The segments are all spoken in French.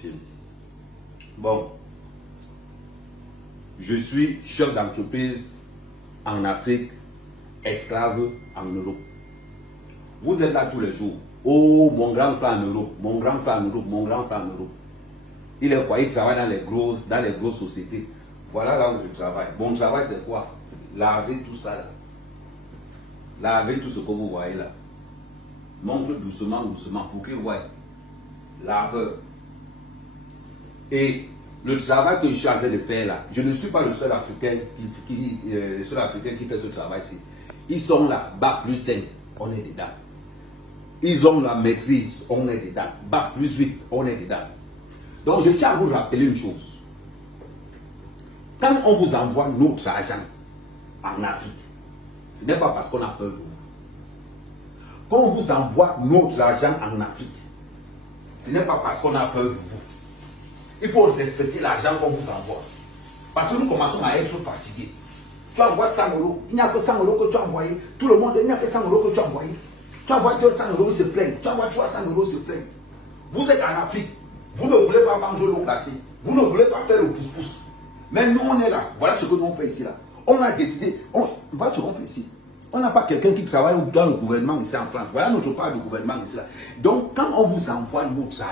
Film. Bon. Je suis chef d'entreprise en Afrique, esclave en Europe. Vous êtes là tous les jours. Oh, mon grand frère en Europe, mon grand frère en Europe, mon grand frère en Europe. Il est quoi? Il travaille dans les grosses sociétés. Voilà là où je travaille. Mon travail, c'est quoi? Laver tout ça là. Lavez tout ce que vous voyez là. Montre doucement, doucement pour qu'ils voient. Laveur. Et le travail que je suis en train de faire là, je ne suis pas le seul Africain qui fait ce travail-ci. Ils sont là, bac plus 5, on est dedans. Ils ont la maîtrise, on est dedans. Bac plus 8, on est dedans. Donc je tiens à vous rappeler une chose. Quand on vous envoie notre argent en Afrique, ce n'est pas parce qu'on a peur de vous. Quand on vous envoie notre argent en Afrique, ce n'est pas parce qu'on a peur de vous. Il faut respecter l'argent qu'on vous envoie. Parce que nous commençons à être fatigués. Tu envoies 100 euros, il n'y a que 100 euros que tu as envoyé. Tout le monde, il n'y a que 100 euros que tu as envoyé. Tu envoies 200 euros, ils se plaignent. Tu envoies 300 euros, ils se plaignent. Vous êtes en Afrique, vous ne voulez pas vendre l'eau glacée. Vous ne voulez pas faire le pouce-pouce. Mais nous, on est là. Voilà ce que nous on fait ici là. On a décidé, voilà ce qu'on fait ici. On n'a pas quelqu'un qui travaille dans le gouvernement ici en France. Voilà notre part du gouvernement ici là. Donc, quand on vous envoie notre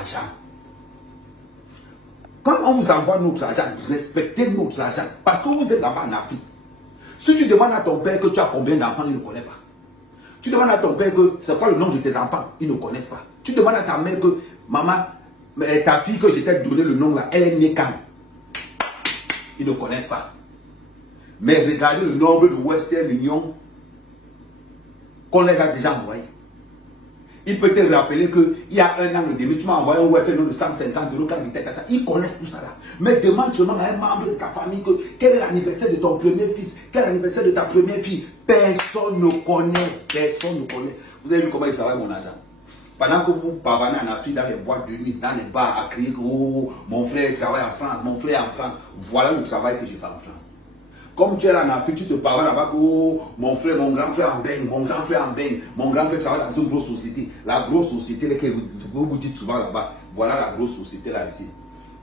argent, respectez notre argent. Parce que vous êtes là-bas en Afrique. Si tu demandes à ton père que tu as combien d'enfants, il ne connaît pas. Tu demandes à ton père que c'est quoi le nom de tes enfants, ils ne connaissent pas. Tu demandes à ta mère que, maman, ta fille que je t'ai donné le nom là, elle est née quand? Ils ne connaissent pas. Mais regardez le nombre de Western Union qu'on les a déjà envoyés. Il peut te rappeler qu'il y a un an et demi, tu m'as envoyé un Western Union de 150 euros quand j'étais tata. Ils connaissent tout ça là. Mais demande seulement à un membre de ta famille que quel est l'anniversaire de ton premier fils, quel est l'anniversaire de ta première fille. Personne ne connaît. Personne ne connaît. Vous avez vu comment il travaille mon argent? Pendant que vous pavanez en Afrique, dans les boîtes de nuit, dans les bars, à crier que oh, mon frère travaille en France, mon frère en France. Voilà le travail que je fais en France. Comme tu es là en Afrique, tu te parles là-bas que oh, mon frère, mon grand frère en baigne, mon grand frère en baigne, mon grand frère travaille dans une grosse société. La grosse société que vous dites souvent là-bas, voilà la grosse société là ici.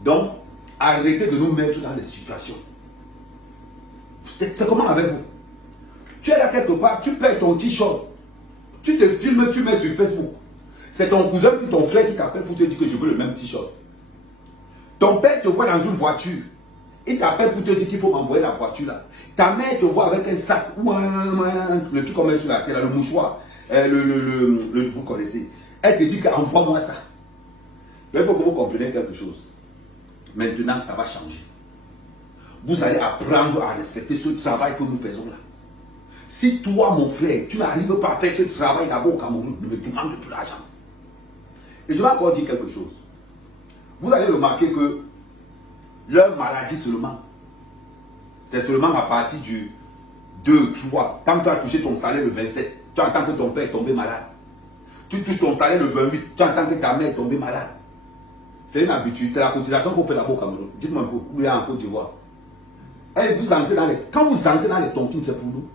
Donc, arrêtez de nous mettre dans des situations. C'est comment avec vous? Tu es là quelque part, tu perds ton t-shirt, tu te filmes, tu mets sur Facebook. C'est ton cousin ou ton frère qui t'appelle pour te dire que je veux le même t-shirt. Ton père te voit dans une voiture. Il t'appelle pour te dire qu'il faut m'envoyer la voiture là. Ta mère te voit avec un sac ou le truc qu'on met sur la tête, là, le mouchoir. Vous connaissez. Elle te dit qu'envoie-moi ça. Mais il faut que vous compreniez quelque chose. Maintenant, ça va changer. Vous allez apprendre à respecter ce travail que nous faisons là. Si toi, mon frère, tu n'arrives pas à faire ce travail d'abord au Cameroun, ne me demande plus d'argent. Et je vais encore dire quelque chose. Vous allez remarquer que leur maladie seulement, c'est seulement à partir du 2, 3. Quand tu as touché ton salaire le 27, tu entends que ton père est tombé malade. Tu touches ton salaire le 28, tu entends que ta mère est tombée malade. C'est une habitude, c'est la cotisation qu'on fait là-bas au Cameroun. Dites-moi un peu, où il y a en Côte d'Ivoire. Quand vous entrez dans les tontines, c'est pour nous.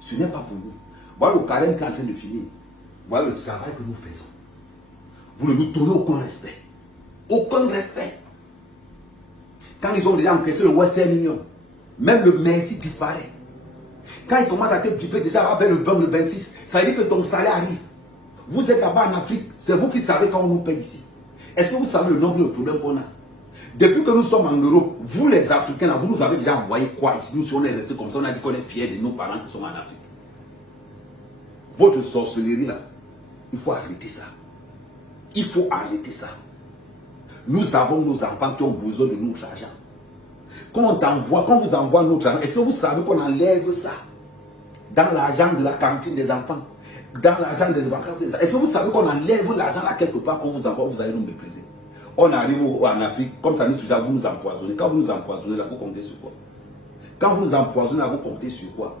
Ce n'est pas pour nous. Voilà le carême qui est en train de finir. Voilà le travail que nous faisons. Vous ne nous donnez aucun respect. Aucun respect. Quand ils ont déjà encaissé le Western Union, même le merci disparaît. Quand ils commencent à te piper déjà vers le 20, le 26, ça veut dire que ton salaire arrive. Vous êtes là-bas en Afrique, c'est vous qui savez quand on nous paye ici. Est-ce que vous savez le nombre de problèmes qu'on a? Depuis que nous sommes en Europe, vous les Africains, là, vous nous avez déjà envoyé quoi ici? Nous, si on est resté comme ça, on a dit qu'on est fiers de nos parents qui sont en Afrique. Votre sorcellerie là, il faut arrêter ça. Il faut arrêter ça. Nous avons nos enfants qui ont besoin de notre argent. Quand vous envoie notre argent, est-ce que vous savez qu'on enlève ça dans l'argent de la cantine des enfants, dans l'argent des vacances des enfants? Est-ce que vous savez qu'on enlève l'argent là quelque part qu'on vous envoie, vous allez nous mépriser? On arrive en Afrique, comme ça nous toujours vous nous empoisonnez. Quand vous nous empoisonnez là, vous comptez sur quoi? Quand vous nous empoisonnez là, vous comptez sur quoi?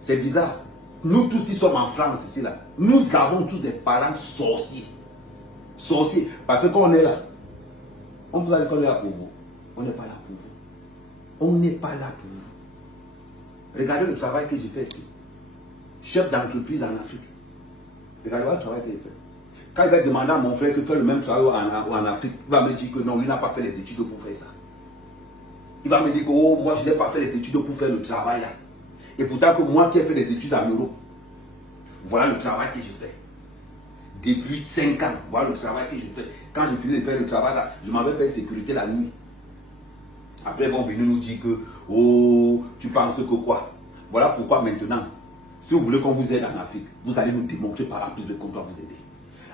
C'est bizarre. Nous tous qui sommes en France ici là, nous avons tous des parents sorciers. Sorciers. Parce que quand on est là, on vous a dit qu'on est là pour vous. On n'est pas là pour vous. On n'est pas là pour vous. Regardez le travail que j'ai fait ici. Chef d'entreprise en Afrique. Regardez le travail que j'ai fait. Quand il va demander à mon frère que fait le même travail en Afrique, il va me dire que non, lui n'a pas fait les études pour faire ça. Il va me dire que oh, moi je n'ai pas fait les études pour faire le travail là. Et pourtant que moi qui ai fait les études en Europe, voilà le travail que je fais. Depuis 5 ans, voilà le travail que je fais. Quand je finis de faire le travail là, je m'avais fait sécurité la nuit. Après, ils vont venir nous dire que, oh, tu penses que quoi? Voilà pourquoi maintenant, si vous voulez qu'on vous aide en Afrique, vous allez nous démontrer par la plus de qu'on doit vous aider.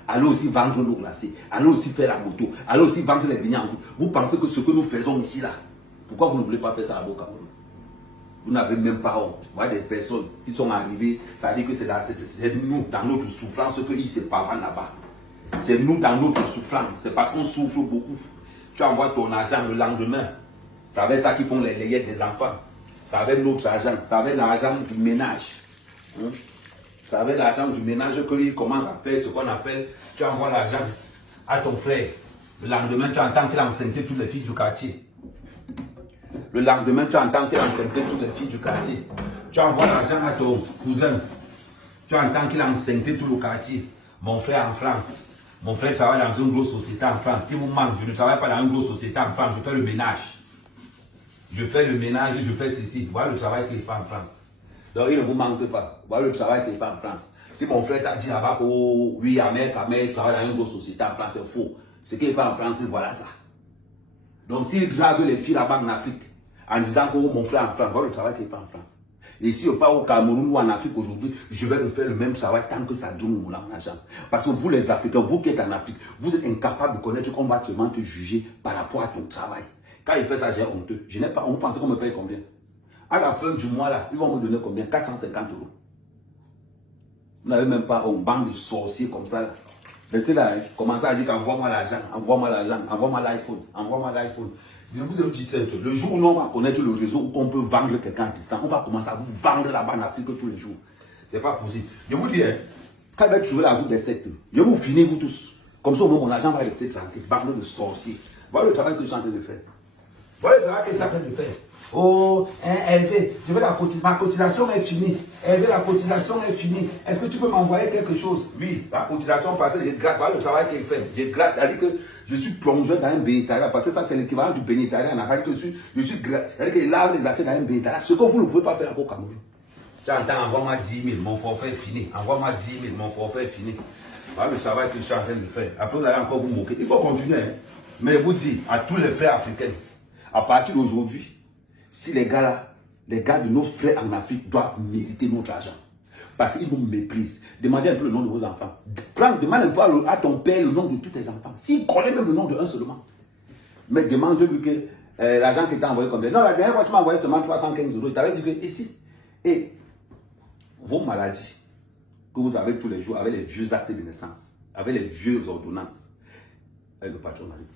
Allez aussi vendre l'eau glacée, allez aussi faire la moto, allez aussi vendre les beignets en route. Vous pensez que ce que nous faisons ici là, pourquoi vous ne voulez pas faire ça là-bas au Cameroun? Vous n'avez même pas honte. Vous voyez des personnes qui sont arrivées, ça veut dire que c'est nous, dans notre souffrance, qu'ils se parlent là-bas. C'est nous dans notre souffrance, c'est parce qu'on souffre beaucoup. Tu envoies ton argent le lendemain. C'est avec ça qu'ils font les layettes des enfants. C'est avec notre argent, c'est avec l'argent du ménage. C'est avec l'argent du ménage qu'ils commencent à faire ce qu'on appelle, tu envoies l'argent à ton frère. Le lendemain, tu entends qu'il a enceinté toutes les filles du quartier. Le lendemain, tu entends qu'il a enceinté toutes les filles du quartier. Tu envoies l'argent à ton cousin. Tu entends qu'il a enceinté tout le quartier. Mon frère en France. Mon frère travaille dans une grosse société en France. Qui vous manque? Je ne travaille pas dans une grosse société en France. Je fais le ménage. Je fais le ménage, je fais ceci. Voilà le travail qu'il fait en France. Donc il ne vous manque pas. Voilà le travail qu'il fait en France. Si mon frère t'a dit là-bas que oh, oui, Ahmed travaille dans une grosse société en France, c'est faux. Ce qu'il fait en France, voilà ça. Donc s'il drague les filles là-bas en Afrique, en disant que oh, mon frère en France, voilà le travail qu'il fait en France. Et si on part au Cameroun ou en Afrique aujourd'hui, je vais refaire le même travail tant que ça donne mon argent. Parce que vous les Africains, vous qui êtes en Afrique, vous êtes incapables de connaître qu'on va te juger par rapport à ton travail. Quand il fait ça, j'ai honteux. Je n'ai pas, on pense qu'on me paye combien? À la fin du mois là, ils vont me donner combien? 450 €. Vous n'avez même pas un banc de sorciers comme ça là. Restez là, hein. Commencez à dire qu'envoie-moi l'argent, envoie-moi l'argent, envoie-moi l'iPhone, envoie-moi l'iPhone. Je vous ai dit ça, le jour où on va connaître le réseau où on peut vendre quelqu'un à distance, on va commencer à vous vendre là-bas en Afrique tous les jours. C'est pas possible. Je vous dis, hein, quand il va trouver la route des sectes, je vais vous finir vous tous. Comme ça, au moins, mon argent va rester tranquille. Bande de sorciers. Voilà le travail que je suis en train de faire. Voilà le travail que je suis en train de faire. Oh, hein, Hervé, je veux ma cotisation est finie. Hervé, la cotisation est finie. Est-ce que tu peux m'envoyer quelque chose? Oui, la cotisation passée, je gratte. Voilà le travail qu'il fait. Je gratte. C'est-à-dire que je suis plongeur dans un bénétariat. Parce que ça, c'est l'équivalent du bénétariat. C'est-à-dire qu'il lave les assiettes dans un bénétariat. Ce que vous ne pouvez pas faire au Cameroun. Tu entends, envoie-moi 10 000, mon forfait est fini. Envoie-moi 10 000, mon forfait est fini. Voilà le travail que je suis en train de faire. Après, vous allez encore vous moquer. Il faut continuer. Hein. Mais je vous dis, à tous les frères africains, à partir d'aujourd'hui, si les gars là, les gars de nos frères en Afrique doivent mériter notre argent. Parce qu'ils nous méprisent. Demandez un peu le nom de vos enfants. Demande un peu à ton père le nom de tous tes enfants. S'il connaît même le nom de un seulement. Mais demande-lui que l'argent qu'il t'a envoyé combien. Non, la dernière fois tu m'as envoyé seulement 315 €. Il t'avait dit que ici. Et vos maladies que vous avez tous les jours avec les vieux actes de naissance, avec les vieux ordonnances, le patron arrive.